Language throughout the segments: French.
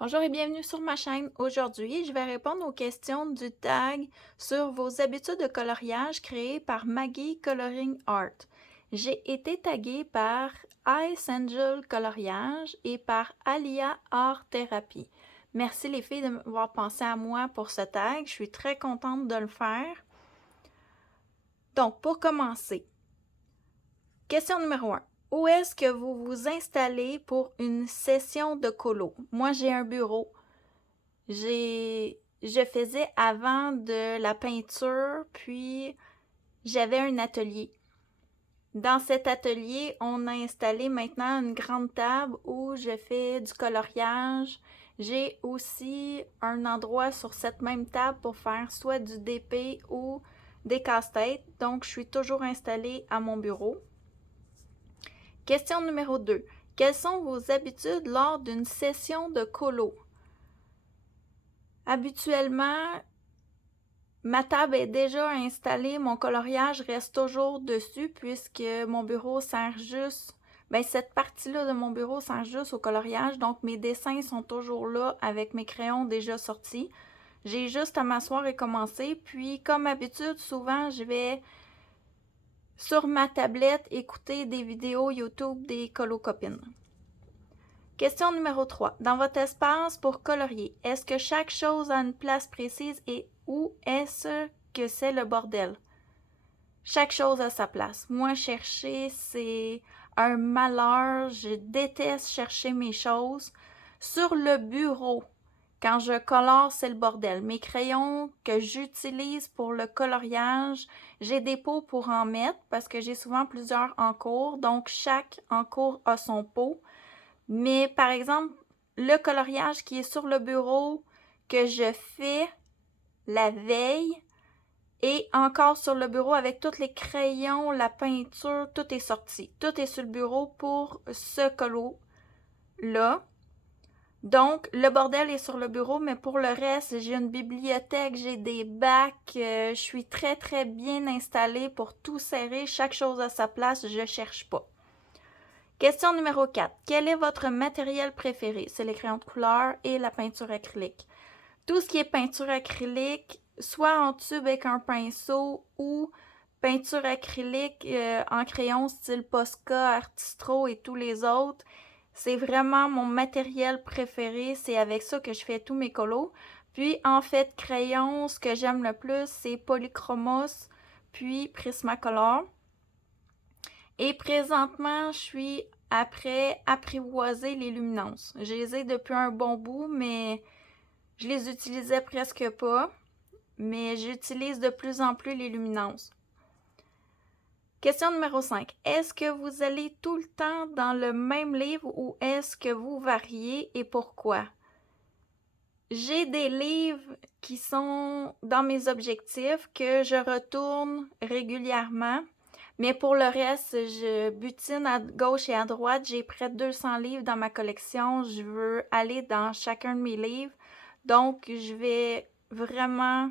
Bonjour et bienvenue sur ma chaîne. Aujourd'hui, je vais répondre aux questions du tag sur vos habitudes de coloriage créées par Maggie Coloring Art. J'ai été taguée par Ice Angel Coloriage et par Alia Art Thérapie. Merci les filles de m'avoir pensé à moi pour ce tag. Je suis très contente de le faire. Donc, pour commencer, question numéro 1. Où est-ce que vous vous installez pour une session de colo? Moi, j'ai un bureau. Je faisais avant de la peinture, puis j'avais un atelier. Dans cet atelier, on a installé maintenant une grande table où je fais du coloriage. J'ai aussi un endroit sur cette même table pour faire soit du DP ou des casse-têtes. Donc, je suis toujours installée à mon bureau. Question numéro 2. Quelles sont vos habitudes lors d'une session de colo? Habituellement, ma table est déjà installée, mon coloriage reste toujours dessus puisque mon bureau sert juste, cette partie-là de mon bureau sert juste au coloriage, donc mes dessins sont toujours là avec mes crayons déjà sortis. J'ai juste à m'asseoir et commencer, puis comme d'habitude, souvent je vais sur ma tablette écouter des vidéos YouTube des colocopines. Question numéro 3. Dans votre espace pour colorier, est-ce que chaque chose a une place précise et où est-ce que c'est le bordel? Chaque chose a sa place. Moi, chercher, c'est un malheur. Je déteste chercher mes choses. Sur le bureau, quand je colore, c'est le bordel. Mes crayons que j'utilise pour le coloriage, j'ai des pots pour en mettre parce que j'ai souvent plusieurs en cours. Donc, chaque en cours a son pot. Mais par exemple, le coloriage qui est sur le bureau que je fais la veille et encore sur le bureau avec tous les crayons, la peinture, tout est sorti. Tout est sur le bureau pour ce colo-là. Donc, le bordel est sur le bureau, mais pour le reste, j'ai une bibliothèque, j'ai des bacs, je suis très très bien installée pour tout serrer, chaque chose à sa place, je cherche pas. Question numéro 4. Quel est votre matériel préféré? C'est les crayons de couleur et la peinture acrylique. Tout ce qui est peinture acrylique, soit en tube avec un pinceau ou peinture acrylique en crayon style Posca, Artistro et tous les autres, c'est vraiment mon matériel préféré. C'est avec ça que je fais tous mes colos. Puis en fait, crayon, ce que j'aime le plus, c'est Polychromos puis Prismacolor. Et présentement, je suis après apprivoiser les luminances. Je les ai depuis un bon bout, mais je les utilisais presque pas. Mais j'utilise de plus en plus les luminances. Question numéro 5. Est-ce que vous allez tout le temps dans le même livre ou est-ce que vous variez et pourquoi? J'ai des livres qui sont dans mes objectifs que je retourne régulièrement. Mais pour le reste, je butine à gauche et à droite. J'ai près de 200 livres dans ma collection. Je veux aller dans chacun de mes livres. Donc, je vais vraiment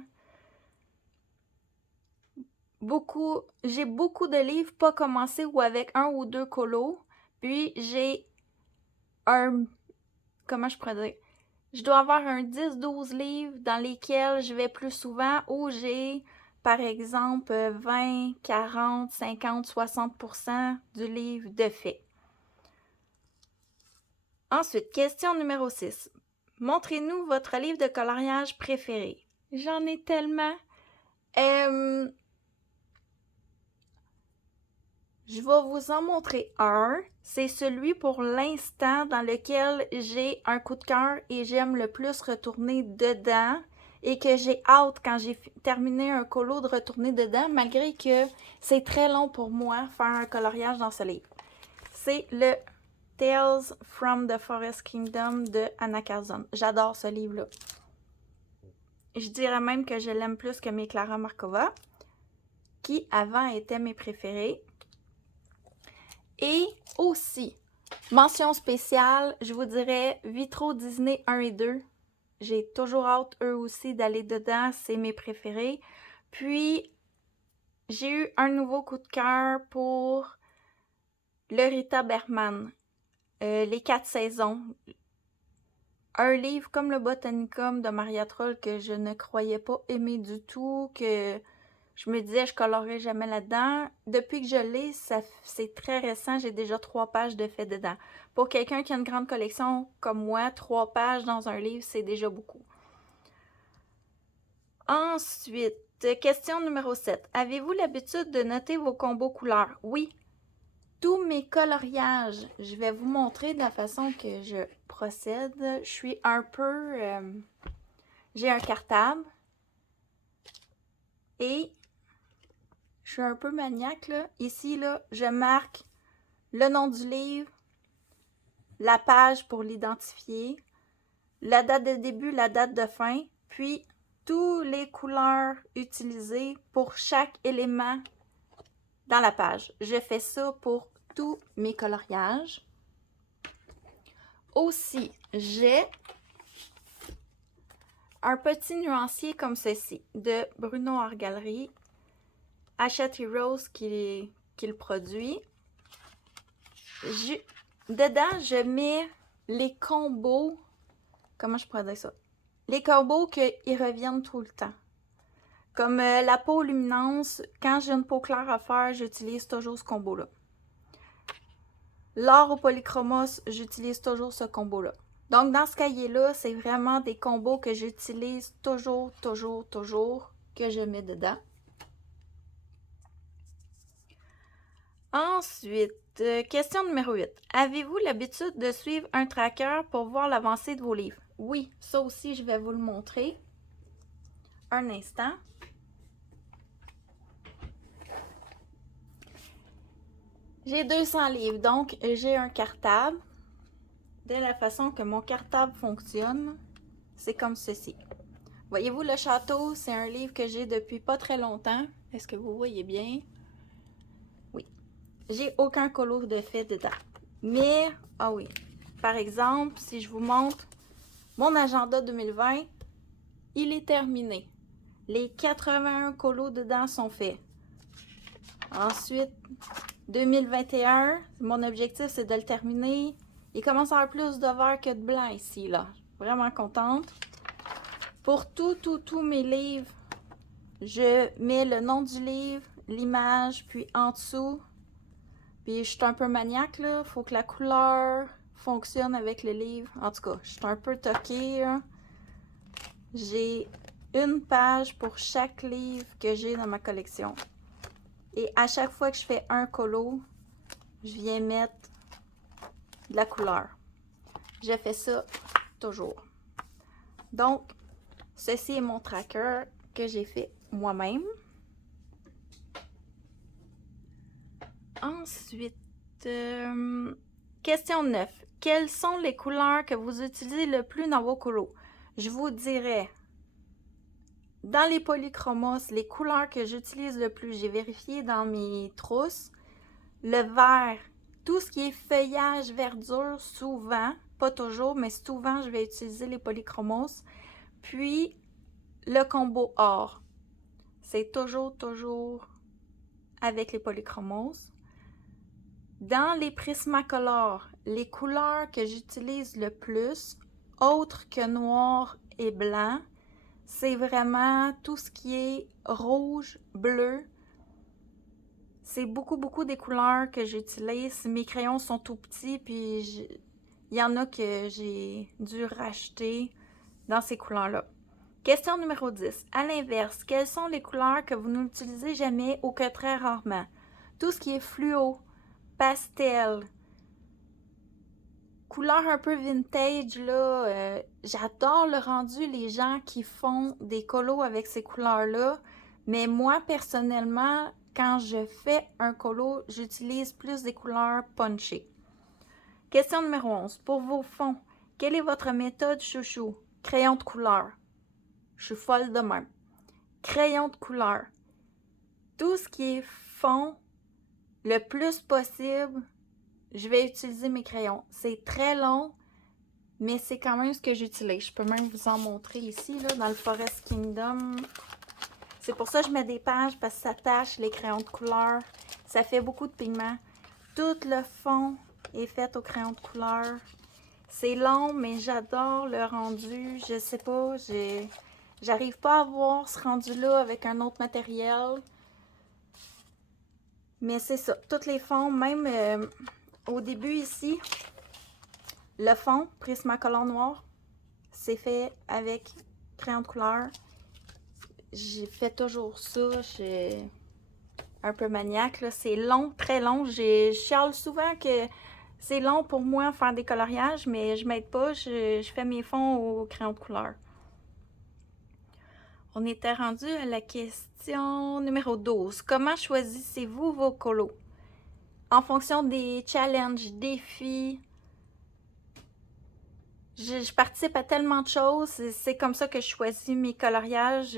j'ai beaucoup de livres pas commencés ou avec un ou deux colos. Puis, j'ai comment je pourrais dire? Je dois avoir un 10-12 livres dans lesquels je vais plus souvent où j'ai, par exemple, 20, 40, 50, 60% du livre de fait. Ensuite, question numéro 6. Montrez-nous votre livre de coloriage préféré. J'en ai tellement. Je vais vous en montrer un. C'est celui pour l'instant dans lequel j'ai un coup de cœur et j'aime le plus retourner dedans et que j'ai hâte quand j'ai terminé un colo de retourner dedans malgré que c'est très long pour moi faire un coloriage dans ce livre. C'est le Tales from the Forest Kingdom de Anna Carlson. J'adore ce livre-là. Je dirais même que je l'aime plus que mes Clara Markova, qui avant étaient mes préférés. Et aussi, mention spéciale, je vous dirais Vitro Disney 1 et 2. J'ai toujours hâte, eux aussi, d'aller dedans. C'est mes préférés. Puis, j'ai eu un nouveau coup de cœur pour le Rita Bergman. Les 4 saisons. un livre comme le Botanicum de Maria Troll que je ne croyais pas aimer du tout, que je me disais je colorerais jamais là-dedans. Depuis que je l'ai, c'est très récent, j'ai déjà 3 pages de fait dedans. Pour quelqu'un qui a une grande collection comme moi, 3 pages dans un livre, c'est déjà beaucoup. Ensuite, question numéro 7. Avez-vous l'habitude de noter vos combos couleurs? Oui. Tous mes coloriages, je vais vous montrer de la façon que je procède. Je suis un peu... j'ai un cartable. Et je suis un peu maniaque, là. Ici, là, je marque le nom du livre, la page pour l'identifier, la date de début, la date de fin, puis toutes les couleurs utilisées pour chaque élément dans la page. Je fais ça pour tous mes coloriages. Aussi, j'ai un petit nuancier comme ceci de Bruno Art Gallery, Hachette Heroes qui le produit. Dedans, je mets les combos, comment je pourrais dire ça? Les combos qui reviennent tout le temps. Comme la peau luminance, quand j'ai une peau claire à faire, j'utilise toujours ce combo-là. L'or au polychromos, j'utilise toujours ce combo-là. Donc, dans ce cahier-là, c'est vraiment des combos que j'utilise toujours, que je mets dedans. Ensuite, question numéro 8. Avez-vous l'habitude de suivre un tracker pour voir l'avancée de vos livres? Oui, ça aussi, je vais vous le montrer. Un instant. J'ai 200 livres, donc j'ai un cartable. De la façon que mon cartable fonctionne, c'est comme ceci. Voyez-vous, le château, c'est un livre que j'ai depuis pas très longtemps. Est-ce que vous voyez bien? Oui. J'ai aucun colo de fait dedans. Mais, ah oui, par exemple, si je vous montre mon agenda 2020, il est terminé. Les 81 colos dedans sont faits. Ensuite, 2021, mon objectif, c'est de le terminer. Il commence à avoir plus de vert que de blanc ici, là. Vraiment contente. Pour tous mes livres, je mets le nom du livre, l'image, puis en dessous. Puis je suis un peu maniaque, là. Faut que la couleur fonctionne avec le livre. En tout cas, je suis un peu toquée, là. J'ai une page pour chaque livre que j'ai dans ma collection. Et à chaque fois que je fais un colo, je viens mettre de la couleur. Je fais ça toujours. Donc, ceci est mon tracker que j'ai fait moi-même. Ensuite, question 9. Quelles sont les couleurs que vous utilisez le plus dans vos colos? Je vous dirais, dans les polychromos, les couleurs que j'utilise le plus, j'ai vérifié dans mes trousses, le vert, tout ce qui est feuillage, verdure, souvent, pas toujours, mais souvent, je vais utiliser les polychromos. Puis, le combo or, c'est toujours avec les polychromos. Dans les Prismacolor, les couleurs que j'utilise le plus, autres que noir et blanc, c'est vraiment tout ce qui est rouge, bleu. C'est beaucoup des couleurs que j'utilise. Mes crayons sont tout petits, puis il y en a que j'ai dû racheter dans ces couleurs-là. Question numéro 10. À l'inverse, quelles sont les couleurs que vous n'utilisez jamais ou que très rarement? Tout ce qui est fluo, pastel, couleur un peu vintage, là, j'adore le rendu, les gens qui font des colos avec ces couleurs-là, mais moi, personnellement, quand je fais un colo, j'utilise plus des couleurs punchées. Question numéro 11. Pour vos fonds, quelle est votre méthode chouchou? Crayon de couleur. Je suis folle de même. Crayon de couleur. Tout ce qui est fond, le plus possible, je vais utiliser mes crayons. C'est très long, mais c'est quand même ce que j'utilise. Je peux même vous en montrer ici, là, dans le Forest Kingdom. C'est pour ça que je mets des pages, parce que ça tâche les crayons de couleur. Ça fait beaucoup de pigments. Tout le fond est fait au crayon de couleur. C'est long, mais j'adore le rendu. Je sais pas, j'arrive pas à voir ce rendu-là avec un autre matériel. Mais c'est ça, tous les fonds, même au début ici, le fond Prismacolor noir, c'est fait avec crayon de couleur. J'ai fait toujours ça, j'ai un peu maniaque, là. C'est long, très long. Je chiale souvent que c'est long pour moi faire des coloriages, mais je m'aide pas, je fais mes fonds au crayon de couleur. On était rendu à la question numéro 12. Comment choisissez-vous vos colos? En fonction des challenges, défis. Je participe à tellement de choses. C'est comme ça que je choisis mes coloriages.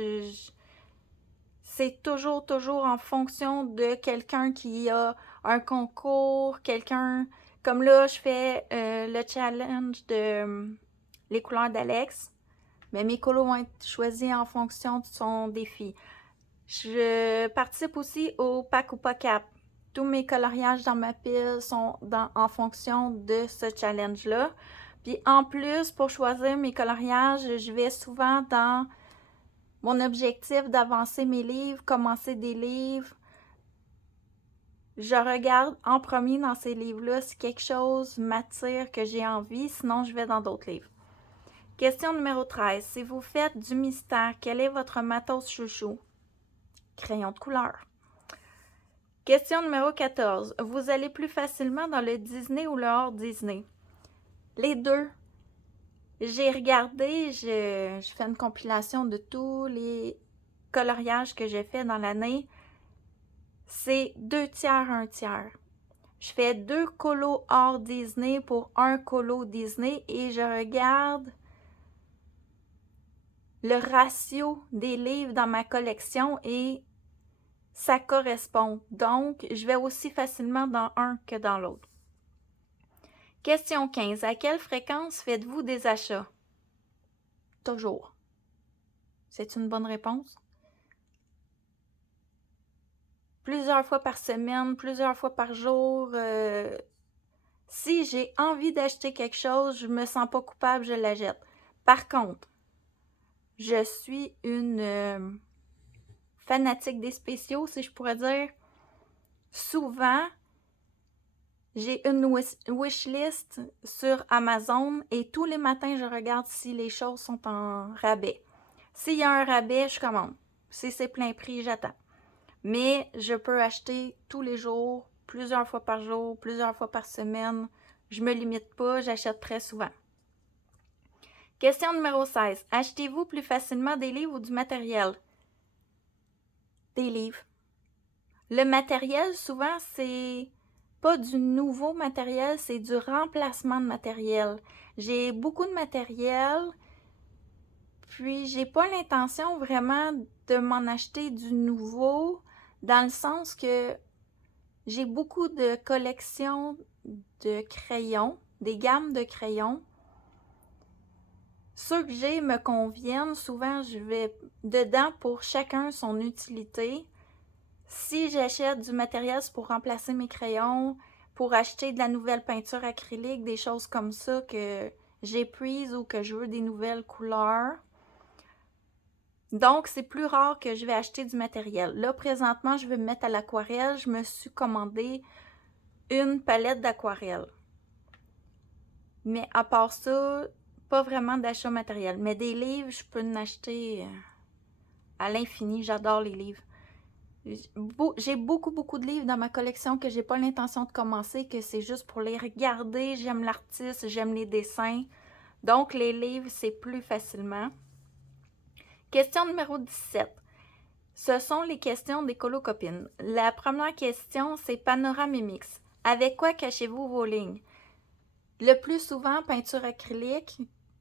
C'est toujours en fonction de quelqu'un qui a un concours, quelqu'un... Comme là, je fais le challenge de les couleurs d'Alex. Mais mes colos vont être choisis en fonction de son défi. Je participe aussi au Pack ou pas Cap. Tous mes coloriages dans ma pile sont en fonction de ce challenge-là. Puis en plus, pour choisir mes coloriages, je vais souvent dans mon objectif d'avancer mes livres, commencer des livres. Je regarde en premier dans ces livres-là si quelque chose m'attire, que j'ai envie, sinon je vais dans d'autres livres. Question numéro 13. Si vous faites du mystère, quel est votre matos chouchou? Crayon de couleur. Question numéro 14. Vous allez plus facilement dans le Disney ou le hors Disney? Les deux. J'ai regardé, je fais une compilation de tous les coloriages que j'ai fait dans l'année. C'est 2 tiers, 1 tiers. Je fais 2 colos hors Disney pour un colo Disney et je regarde le ratio des livres dans ma collection et ça correspond. Donc, je vais aussi facilement dans un que dans l'autre. Question 15. À quelle fréquence faites-vous des achats? Toujours. C'est une bonne réponse? Plusieurs fois par semaine, plusieurs fois par jour. Si j'ai envie d'acheter quelque chose, je me sens pas coupable, je l'achète. Par contre, je suis une fanatique des spéciaux, si je pourrais dire. Souvent, j'ai une wishlist sur Amazon et tous les matins, je regarde si les choses sont en rabais. S'il y a un rabais, je commande. Si c'est plein prix, j'attends. Mais je peux acheter tous les jours, plusieurs fois par jour, plusieurs fois par semaine. Je me limite pas, j'achète très souvent. Question numéro 16. Achetez-vous plus facilement des livres ou du matériel? Des livres. Le matériel, souvent, c'est pas du nouveau matériel, c'est du remplacement de matériel. J'ai beaucoup de matériel, puis j'ai pas l'intention vraiment de m'en acheter du nouveau, dans le sens que j'ai beaucoup de collections de crayons, des gammes de crayons. Ceux que j'ai me conviennent, souvent je vais dedans pour chacun son utilité. Si j'achète du matériel, c'est pour remplacer mes crayons, pour acheter de la nouvelle peinture acrylique, des choses comme ça que j'épuise ou que je veux des nouvelles couleurs. Donc, c'est plus rare que je vais acheter du matériel. Là, présentement, je vais me mettre à l'aquarelle. Je me suis commandé une palette d'aquarelle. Mais à part ça, pas vraiment d'achat matériel. Mais des livres, je peux en acheter à l'infini. J'adore les livres. J'ai beaucoup de livres dans ma collection que j'ai pas l'intention de commencer, que c'est juste pour les regarder. J'aime l'artiste, j'aime les dessins. Donc, les livres, c'est plus facilement. Question numéro 17. Ce sont les questions des colocopines. La première question, c'est Panoramimix. Avec quoi cachez-vous vos lignes? Le plus souvent, peinture acrylique,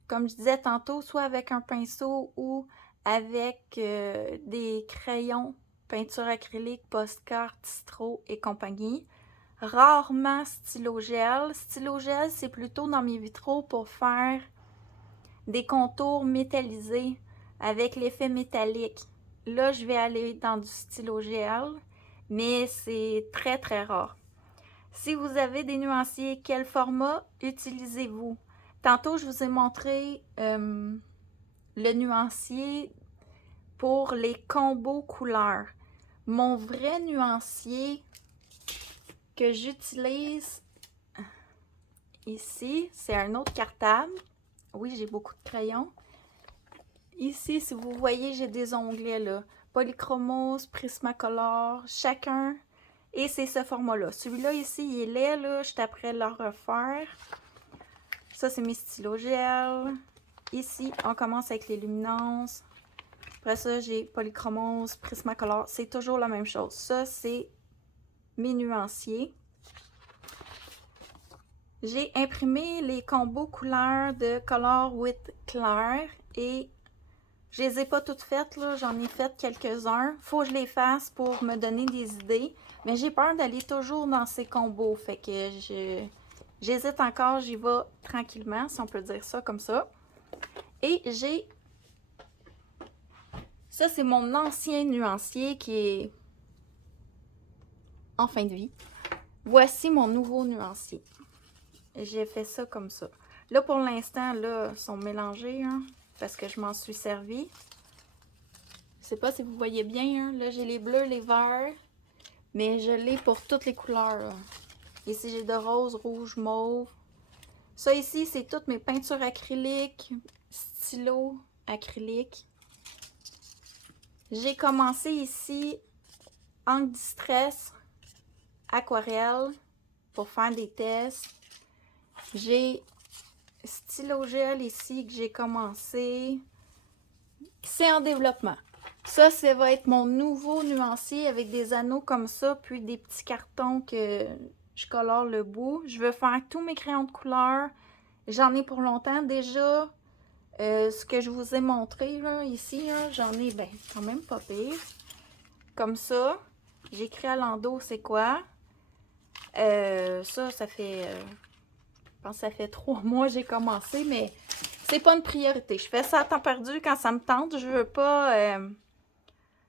comme je disais tantôt, soit avec un pinceau ou avec des crayons, peinture acrylique, Posca, Tistro et compagnie. Rarement stylo gel. Stylo gel, c'est plutôt dans mes vitraux pour faire des contours métallisés avec l'effet métallique. Là, je vais aller dans du stylo gel, mais c'est très rare. Si vous avez des nuanciers, quel format utilisez-vous? Tantôt, je vous ai montré le nuancier pour les combos couleurs. Mon vrai nuancier que j'utilise ici, c'est un autre cartable. Oui, j'ai beaucoup de crayons. Ici, si vous voyez, j'ai des onglets là. Polychromos, Prismacolor, chacun. Et c'est ce format-là. Celui-là ici, il est laid, là. Je t'apprête le refaire. Ça, c'est mes stylos gel. Ici, on commence avec les luminances. Après ça, j'ai Polychromos, Prismacolor. C'est toujours la même chose. Ça, c'est mes nuanciers. J'ai imprimé les combos couleurs de Color with Clair et je les ai pas toutes faites, là. J'en ai fait quelques-uns. Faut que je les fasse pour me donner des idées. Mais j'ai peur d'aller toujours dans ces combos. Fait que j'hésite encore. J'y vais tranquillement, si on peut dire ça comme ça. Et j'ai... Ça, c'est mon ancien nuancier qui est en fin de vie. Voici mon nouveau nuancier. J'ai fait ça comme ça. Là, pour l'instant, là, ils sont mélangés, hein, parce que je m'en suis servi. Je sais pas si vous voyez bien, hein. Là, j'ai les bleus, les verts, mais je l'ai pour toutes les couleurs, là. Ici, j'ai de rose, rouge, mauve. Ça ici, c'est toutes mes peintures acryliques, stylos acryliques. J'ai commencé ici encre distress, aquarelle, pour faire des tests. J'ai stylo gel ici que j'ai commencé. C'est en développement. Ça va être mon nouveau nuancier avec des anneaux comme ça, puis des petits cartons que je colore le bout. Je veux faire tous mes crayons de couleur. J'en ai pour longtemps déjà. Ce que je vous ai montré là, ici, j'en ai quand même pas pire. Comme ça. J'écris à l'endos c'est quoi. Ça fait... je pense que ça fait 3 mois que j'ai commencé, mais c'est pas une priorité. Je fais ça à temps perdu quand ça me tente. Je veux pas...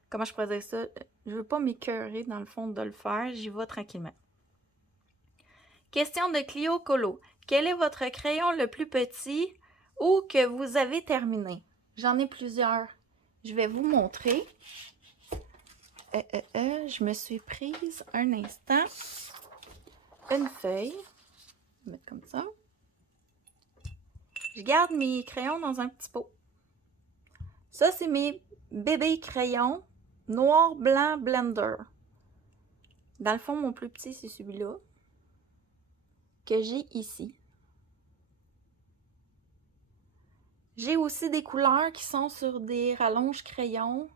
comment je pourrais dire ça? Je veux pas m'écœurer dans le fond de le faire. J'y vais tranquillement. Question de Clio Colo. Quel est votre crayon le plus petit ou que vous avez terminé? J'en ai plusieurs. Je vais vous montrer. Je me suis prise un instant une feuille. Je vais mettre comme ça. Je garde mes crayons dans un petit pot. Ça, c'est mes bébés crayons noir, blanc, blender. Dans le fond, mon plus petit, c'est celui-là que j'ai ici. J'ai aussi des couleurs qui sont sur des rallonges crayons.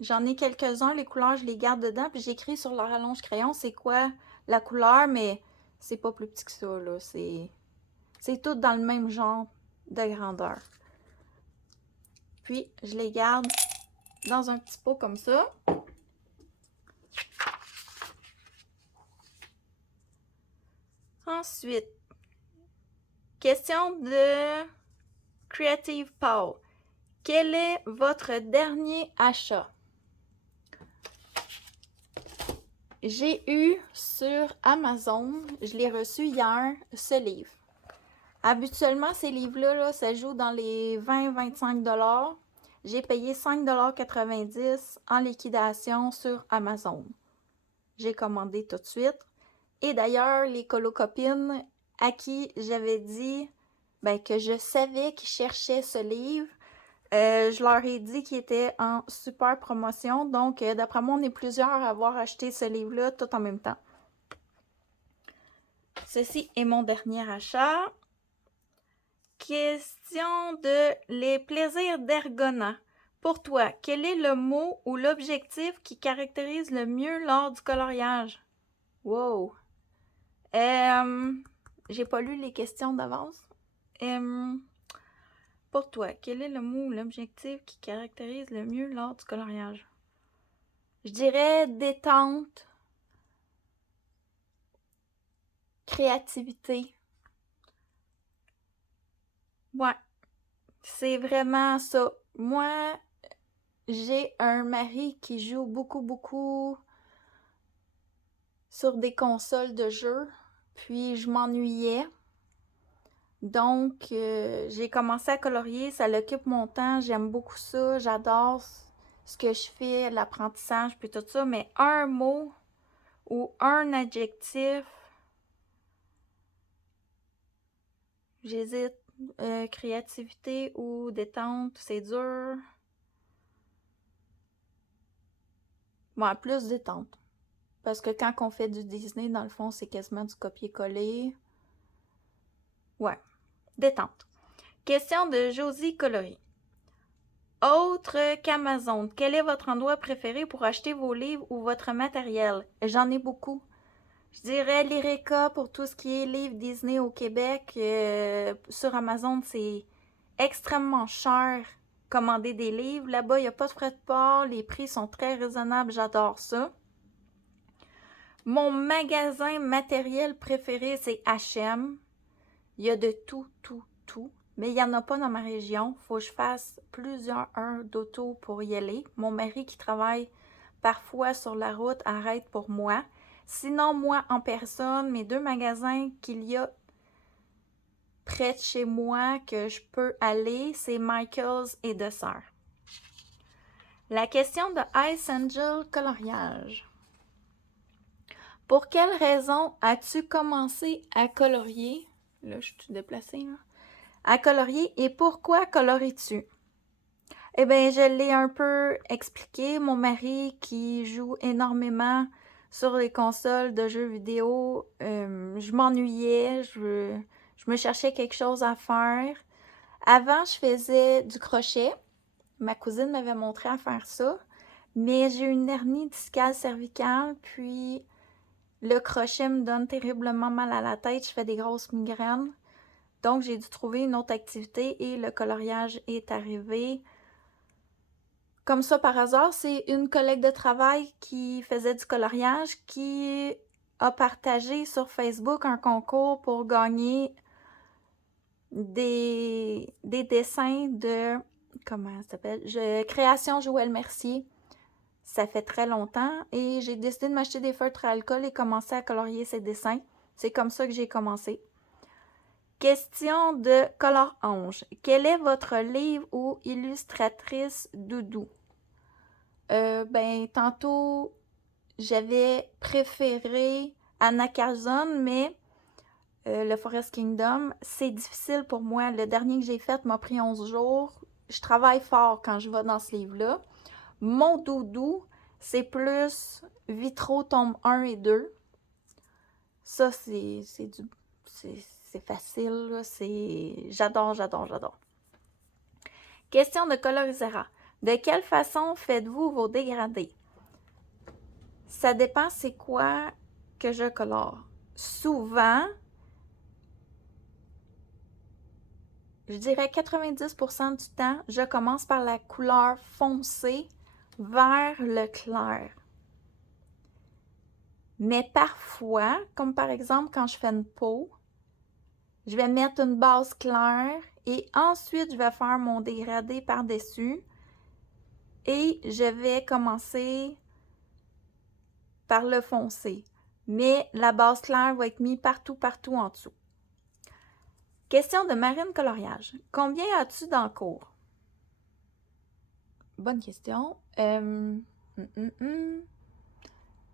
J'en ai quelques-uns, les couleurs, je les garde dedans, puis j'écris sur la rallonge crayon c'est quoi la couleur, mais c'est pas plus petit que ça, là. C'est tout dans le même genre de grandeur. Puis, je les garde dans un petit pot comme ça. Ensuite, question de Creative Paul. Quel est votre dernier achat? J'ai eu sur Amazon, je l'ai reçu hier, ce livre. Habituellement, ces livres-là, là, ça joue dans les 20-25 $. J'ai payé 5,90 $ en liquidation sur Amazon. J'ai commandé tout de suite. Et d'ailleurs, les colocopines à qui j'avais dit que je savais qu'ils cherchaient ce livre, je leur ai dit qu'il était en super promotion. Donc, d'après moi, on est plusieurs à avoir acheté ce livre-là tout en même temps. Ceci est mon dernier achat. Question de les plaisirs d'Ergona. Pour toi, quel est le mot ou l'objectif qui caractérise le mieux lors du coloriage? Wow! J'ai pas lu les questions d'avance. Pour toi, quel est le mot ou l'objectif qui caractérise le mieux lors du coloriage? Je dirais détente, créativité. Ouais, c'est vraiment ça. Moi, j'ai un mari qui joue beaucoup sur des consoles de jeux, puis je m'ennuyais. Donc, j'ai commencé à colorier, ça l'occupe mon temps, j'aime beaucoup ça, j'adore ce que je fais, l'apprentissage, puis tout ça, mais un mot ou un adjectif, j'hésite. Créativité ou détente, c'est dur. Ouais, plus détente. Parce que quand on fait du Disney, dans le fond, c'est quasiment du copier-coller. Ouais, détente. Question de Josie Coloris. Autre qu'Amazon, quel est votre endroit préféré pour acheter vos livres ou votre matériel? J'en ai beaucoup. Je dirais Lyrica pour tout ce qui est livres Disney au Québec. Sur Amazon, c'est extrêmement cher commander des livres. Là-bas, il n'y a pas de frais de port. Les prix sont très raisonnables. J'adore ça. Mon magasin matériel préféré, c'est H&M. Il y a de tout, tout, tout. Mais il n'y en a pas dans ma région. Il faut que je fasse plusieurs heures d'auto pour y aller. Mon mari qui travaille parfois sur la route arrête pour moi. Sinon, moi, en personne, mes 2 magasins qu'il y a près de chez moi que je peux aller, c'est Michaels et De Sœur. La question de Ice Angel coloriage. Pour quelle raison as-tu commencé à colorier? Là, je suis déplacée, là. À colorier et pourquoi colories-tu? Eh bien, je l'ai un peu expliqué. Mon mari qui joue énormément sur les consoles de jeux vidéo, je m'ennuyais, je me cherchais quelque chose à faire. Avant, je faisais du crochet. Ma cousine m'avait montré à faire ça, mais j'ai une hernie discale cervicale, puis le crochet me donne terriblement mal à la tête, je fais des grosses migraines. Donc, j'ai dû trouver une autre activité et le coloriage est arrivé. Comme ça, par hasard, c'est une collègue de travail qui faisait du coloriage qui a partagé sur Facebook un concours pour gagner des dessins de... Comment ça s'appelle? Création Joël Mercier. Ça fait très longtemps et j'ai décidé de m'acheter des feutres à alcool et commencer à colorier ces dessins. C'est comme ça que j'ai commencé. Question de Color Ange. Quel est votre livre ou illustratrice doudou? Ben, tantôt, j'avais préféré Anna Carson, mais le Forest Kingdom, c'est difficile pour moi. Le dernier que j'ai fait m'a pris 11 jours. Je travaille fort quand je vais dans ce livre-là. Mon doudou, c'est plus Vitro tome 1 et 2. Ça, c'est facile, là. J'adore, j'adore, j'adore. Question de Colorisera. De quelle façon faites-vous vos dégradés? Ça dépend c'est quoi que je colore. Souvent, je dirais 90% du temps, je commence par la couleur foncée vers le clair. Mais parfois, comme par exemple quand je fais une peau, je vais mettre une base claire et ensuite je vais faire mon dégradé par-dessus et je vais commencer par le foncé. Mais la base claire va être mise partout, partout en dessous. Question de Marine Coloriage. Combien as-tu d'encours? Bonne question.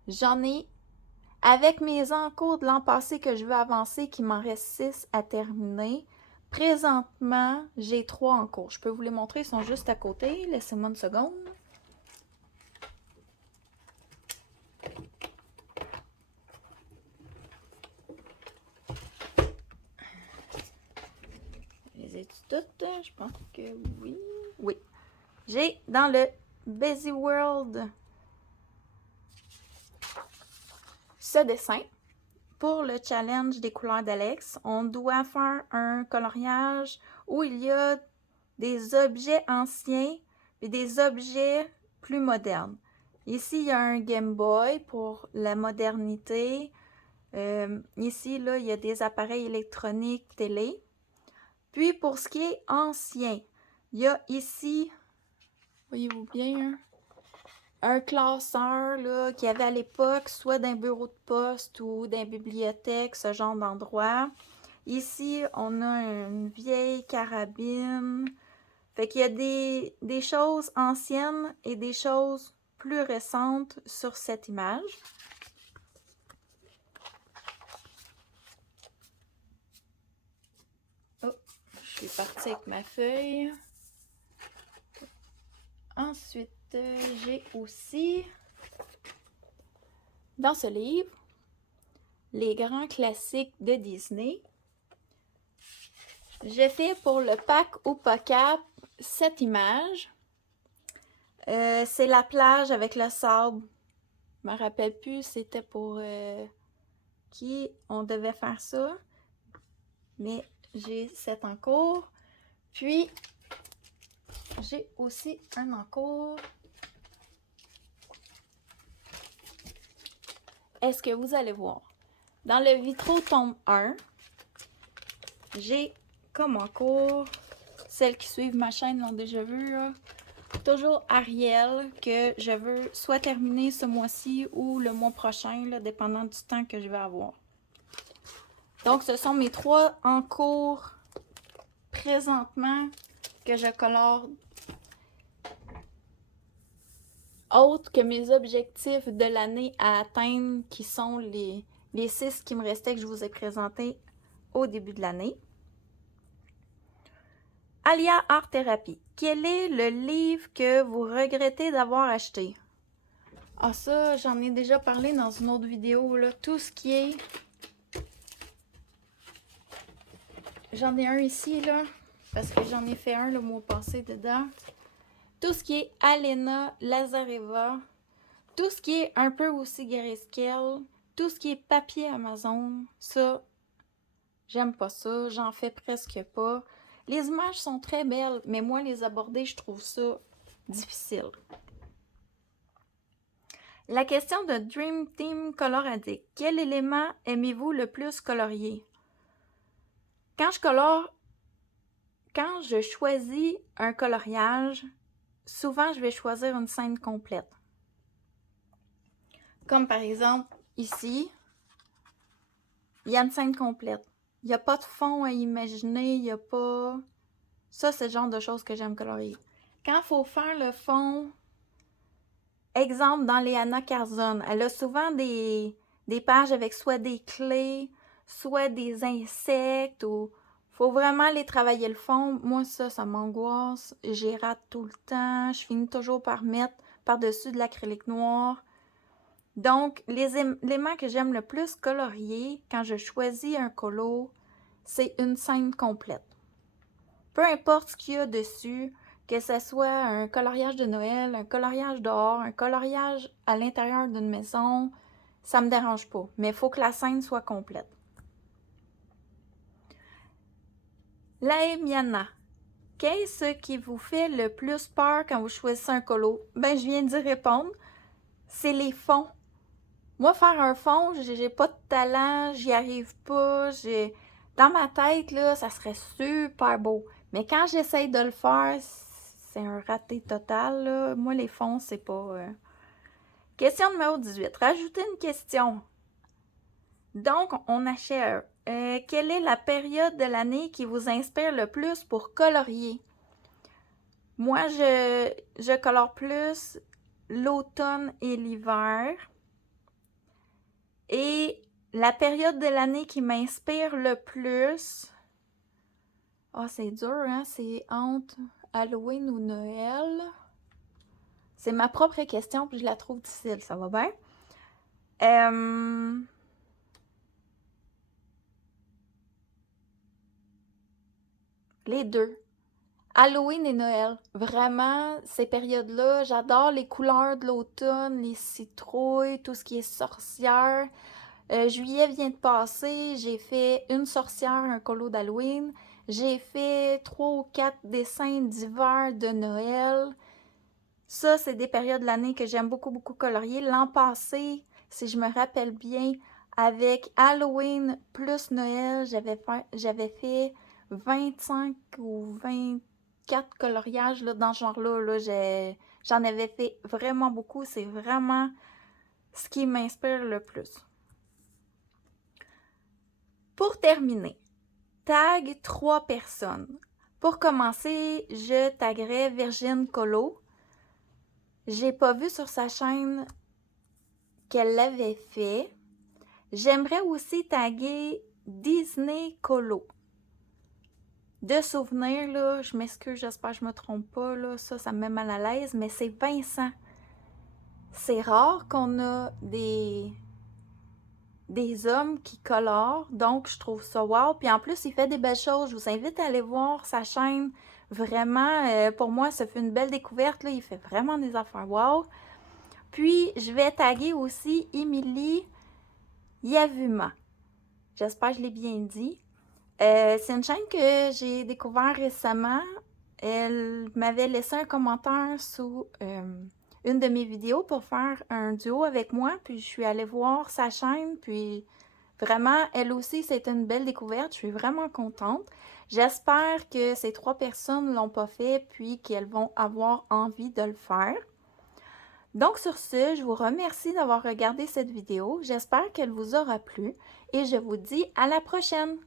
J'en ai, avec mes encours de l'an passé que je veux avancer, qu'il m'en reste 6 à terminer. Présentement, j'ai 3 en cours. Je peux vous les montrer, ils sont juste à côté. Laissez-moi une seconde. Les ai-tu toutes? Je pense que oui. Oui. J'ai dans le Busy World ce dessin. Pour le challenge des couleurs d'Alex, on doit faire un coloriage où il y a des objets anciens et des objets plus modernes. Ici, il y a un Game Boy pour la modernité. Ici, là, il y a des appareils électroniques télé. Puis, pour ce qui est ancien, il y a ici, voyez-vous bien, un classeur là, qu'il y avait à l'époque, soit d'un bureau de poste ou d'une bibliothèque, ce genre d'endroit. Ici, on a une vieille carabine. Fait qu'il y a des choses anciennes et des choses plus récentes sur cette image. Oh, je suis partie avec ma feuille. Ensuite, j'ai aussi, dans ce livre, les grands classiques de Disney. J'ai fait pour le pack Upacap cette image. C'est la plage avec le sable. Je me rappelle plus c'était pour qui on devait faire ça. Mais j'ai cet en cours. Puis, j'ai aussi un en cours. Est-ce que vous allez voir? Dans le Vitro tome 1, j'ai comme en cours, celles qui suivent ma chaîne l'ont déjà vu, là, toujours Ariel, que je veux soit terminer ce mois-ci ou le mois prochain, là, dépendant du temps que je vais avoir. Donc, ce sont mes 3 en cours présentement que je colore. Autres que mes objectifs de l'année à atteindre, qui sont les 6 qui me restaient que je vous ai présentés au début de l'année. Alia Art Thérapie. Quel est le livre que vous regrettez d'avoir acheté? Ah, ça, j'en ai déjà parlé dans une autre vidéo, là. Tout ce qui est... J'en ai un ici, là, parce que j'en ai fait un le mois passé dedans. Tout ce qui est Alena Lazareva, tout ce qui est un peu aussi Grayscale, tout ce qui est papier Amazon, ça, j'aime pas ça, j'en fais presque pas. Les images sont très belles, mais moi, les aborder, je trouve ça difficile. La question de Dream Team Color Addict. Quel élément aimez-vous le plus colorier? Quand je choisis un coloriage, souvent, je vais choisir une scène complète. Comme par exemple, ici, il y a une scène complète. Il n'y a pas de fond à imaginer, il n'y a pas... Ça, c'est le genre de choses que j'aime colorier. Quand il faut faire le fond, exemple, dans les Anna Carzon, elle a souvent des pages avec soit des clés, soit des insectes, ou... Faut vraiment aller travailler le fond. Moi, ça m'angoisse. J'y rate tout le temps. Je finis toujours par mettre par-dessus de l'acrylique noir. Donc, les éléments que j'aime le plus colorier quand je choisis un colo, c'est une scène complète. Peu importe ce qu'il y a dessus, que ce soit un coloriage de Noël, un coloriage dehors, un coloriage à l'intérieur d'une maison, ça me dérange pas. Mais il faut que la scène soit complète. Laemiana, qu'est-ce qui vous fait le plus peur quand vous choisissez un colo? Ben, je viens d'y répondre. C'est les fonds. Moi, faire un fond, j'ai pas de talent, j'y arrive pas. Dans ma tête, là, ça serait super beau. Mais quand j'essaye de le faire, c'est un raté total, là. Moi, les fonds, c'est pas... Question numéro 18. Rajoutez une question. Donc, on achève. Quelle est la période de l'année qui vous inspire le plus pour colorier? Moi, je colore plus l'automne et l'hiver. Et la période de l'année qui m'inspire le plus... Ah, c'est dur, hein? C'est entre Halloween ou Noël. C'est ma propre question, puis je la trouve difficile. Ça va bien? Les deux. Halloween et Noël. Vraiment, ces périodes-là, j'adore les couleurs de l'automne, les citrouilles, tout ce qui est sorcière. Juillet vient de passer, j'ai fait une sorcière, un colo d'Halloween. J'ai fait 3 ou 4 dessins d'hiver de Noël. Ça, c'est des périodes de l'année que j'aime beaucoup, beaucoup colorier. L'an passé, si je me rappelle bien, avec Halloween plus Noël, j'avais fait 25 ou 24 coloriages là, dans ce genre-là. Là, j'en avais fait vraiment beaucoup. C'est vraiment ce qui m'inspire le plus. Pour terminer, tag 3 personnes. Pour commencer, je taguerai Virgin Colo. J'ai pas vu sur sa chaîne qu'elle l'avait fait. J'aimerais aussi taguer Disney Colo. De souvenirs, là, je m'excuse, j'espère que je me trompe pas, là, ça me met mal à l'aise, mais c'est Vincent. C'est rare qu'on a des hommes qui colorent, donc je trouve ça wow. Puis en plus, il fait des belles choses. Je vous invite à aller voir sa chaîne. Vraiment, pour moi, ça fait une belle découverte, là. Il fait vraiment des affaires wow. Puis, je vais taguer aussi Émilie Yavuma. J'espère que je l'ai bien dit. C'est une chaîne que j'ai découvert récemment. Elle m'avait laissé un commentaire sous une de mes vidéos pour faire un duo avec moi. Puis je suis allée voir sa chaîne. Puis vraiment, elle aussi, c'était une belle découverte. Je suis vraiment contente. J'espère que ces 3 personnes ne l'ont pas fait puis qu'elles vont avoir envie de le faire. Donc sur ce, je vous remercie d'avoir regardé cette vidéo. J'espère qu'elle vous aura plu et je vous dis à la prochaine!